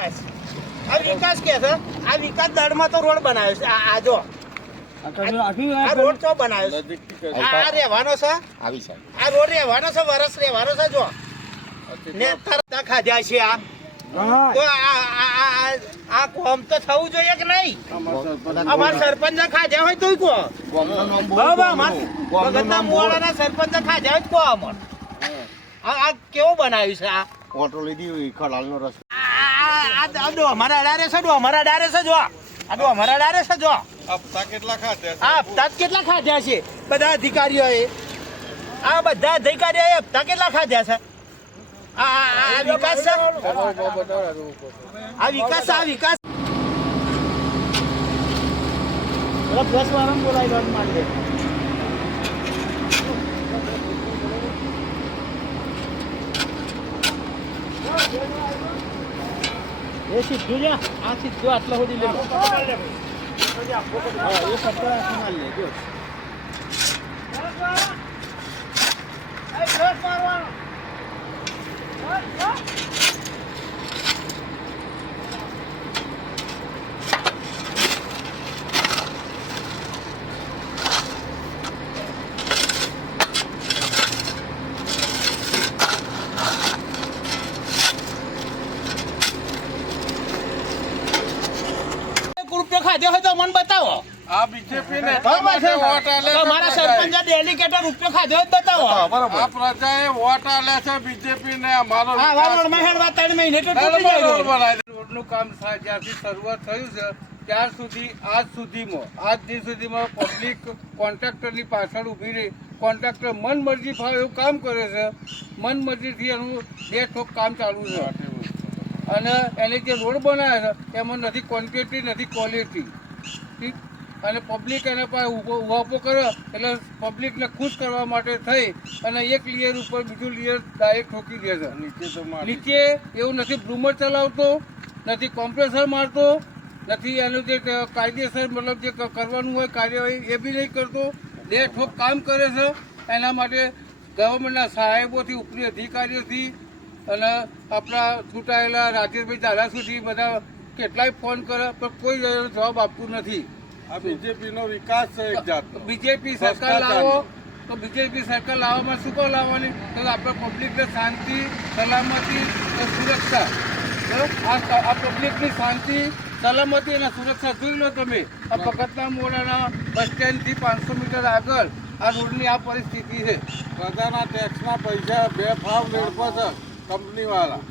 વિકાસ કે છે આ વિકાસ દળમાં તો રોડ બનાવ્યો છે આ જો આ રોડ તો બનાવ્યો છે આ રહેવાનો છે આ રોડ રહેવાનો છે વરસ રહેવાનો છે જો ને તરતા ખાધ્યા છે આ તો આ કોમ તો થવું જોઈએ કે નહીં અમાર સરપંચ ખાધ્યા હોય તોય કો ભગતના મોવાડાના સરપંચ ખાધ્યા હોય કો અમર આ કેવું બનાવ્યું છે આ ઓટો લીધી ખલાલનો રસ્તો આ દો અમારા ડારે છે જો આ દો અમારા ડારે છે જો હપ્તા કેટલા ખાધ્યા આ હપ્તા કેટલા ખાધ્યા છે બધા અધિકારીઓએ હપ્તા કેટલા ખાધ્યા છે આ વિકાસ છે આ વિકાસ પ્લસ વાળાને બોલાવી દો માટે એ સીધું જા આ સીધું આટલા સુધી લે એ સત્તર માલ લે જો રૂપિયો ખાધ્યો હોય તો મને બતાવો આ બીજેપી ને મારા સરપંચ ડેલિકેટર રૂપિયો ખાધ્યો હોય બતાવો આ પ્રજાએ વોટ આલે છે બીજેપી ને અમારો ત્રણ મહિને તો તૂટી જાય રોડનું કામ જ્યારથી શરૂઆત થયું છે ત્યાર સુધી આજ સુધીમાં પબ્લિક કોન્ટ્રાક્ટરની પાછળ ઊભી રહી કોન્ટ્રાક્ટર મન મરજી ભાવ એવું કામ કરે છે મન મરજીથી એનું બે ઠોક કામ ચાલુ છે અને એને જે રોડ બનાવ્યા છે એમાં નથી ક્વોન્ટિટી નથી ક્વોલિટી ઠીક અને પબ્લિક એને પાસે ઉભો કરે એટલે પબ્લિકને ખુશ કરવા માટે થઈ અને એક લેયર ઉપર બીજું લેયર ડાયરેક્ટ ઠોકી દે છે નીચે એવું નથી બ્લૂમર ચલાવતો નથી કોમ્પ્રેસર મારતો નથી એનું જે કાયદેસર મતલબ જે કરવાનું હોય કાર્યવાહી એ બી નહીં કરતો બે ઠોક કામ કરે છે એના માટે ગવર્મેન્ટના સાહેબોથી ઉપરી અધિકારીઓથી અને આપણા ચૂંટાયેલા રાજેશભાઈ દાદા સુધી બધા કેટલાય ફોન કરે પણ કોઈ જવાબ આપતું નથી આ બીજેપીનો વિકાસ છે એક જાતનો બીજેપી સરકાર લાવો તો બીજેપી સરકાર લાવવામાં શું કહો લાવવાની તો આપણે પબ્લિકને શાંતિ સલામતી અને સુરક્ષા આ પબ્લિકની શાંતિ સલામતી અને સુરક્ષા જોઈ લો તમે આ ભગતના મોડાના બસ સ્ટેન્ડથી 500 મીટર આગળ આ રોડની આ પરિસ્થિતિ છે બધાના ટેક્સના પૈસા બે ફાવ મેળવો છે કંપનીવાળા